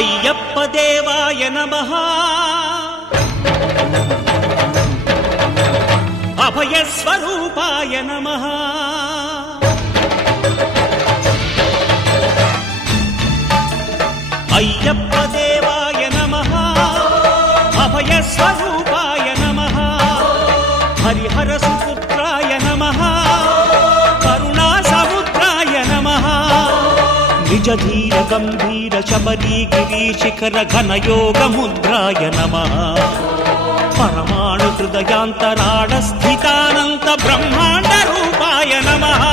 అయ్యప్ప దేవాయ నమః అభయ స్వరూపాయ నమః అయ్యప్ప దేవాయ నమః అభయ స్వరూపాయ నమః హరిహర సుపుత్రాయ నమః కరుణా సముద్రాయ నమః నిజ ధీర గంభీర శబరీ గిరి శిఖర ఘన యోగ ముద్రాయ నమః పరమాణు హృదయాంతరాళ స్థితానంత బ్రహ్మాండ రూపాయ నమః